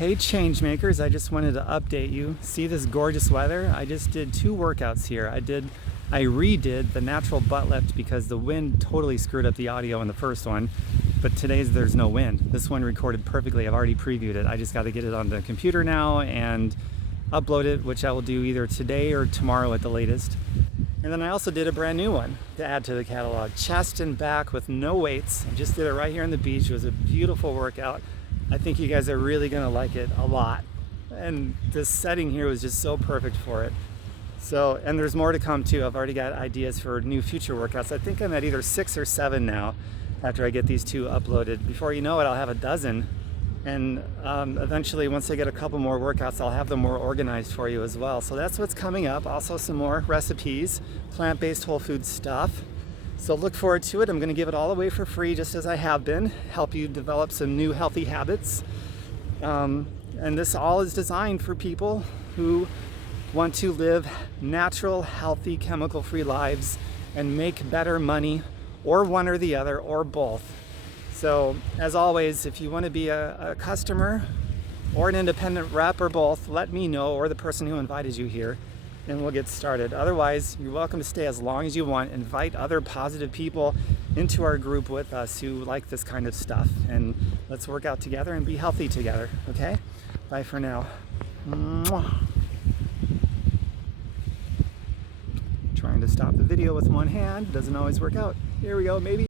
Hey changemakers, I just wanted to update you. See this gorgeous weather? I just did 2 workouts here. I redid the natural butt lift because the wind totally screwed up the audio in the first one, but today's there's no wind. This one recorded perfectly. I've already previewed it. I just got to get it on the computer now and upload it, which I will do either today or tomorrow at the latest. And then I also did a brand new one to add to the catalog. Chest and back with no weights. I just did it right here on the beach. It was a beautiful workout. I think you guys are really gonna like it a lot. And this setting here was just so perfect for it. So, and there's more to come too. I've already got ideas for new future workouts. I think I'm at either 6 or 7 now after I get these 2 uploaded. Before you know it, I'll have a dozen. And eventually, once I get a couple more workouts, I'll have them more organized for you as well. So that's what's coming up. Also some more recipes, plant-based whole food stuff. So look forward to it. I'm going to give it all away for free, just as I have been, help you develop some new healthy habits. And this all is designed for people who want to live natural, healthy, chemical-free lives and make better money, or one or the other, or both. So as always, if you want to be a customer or an independent rep or both, let me know, or the person who invited you here, and we'll get started. Otherwise, you're welcome to stay as long as you want. Invite other positive people into our group with us who like this kind of stuff, and let's work out together and be healthy together, okay? Bye for now. Mwah. Trying to stop the video with one hand doesn't always work out. Here we go, maybe.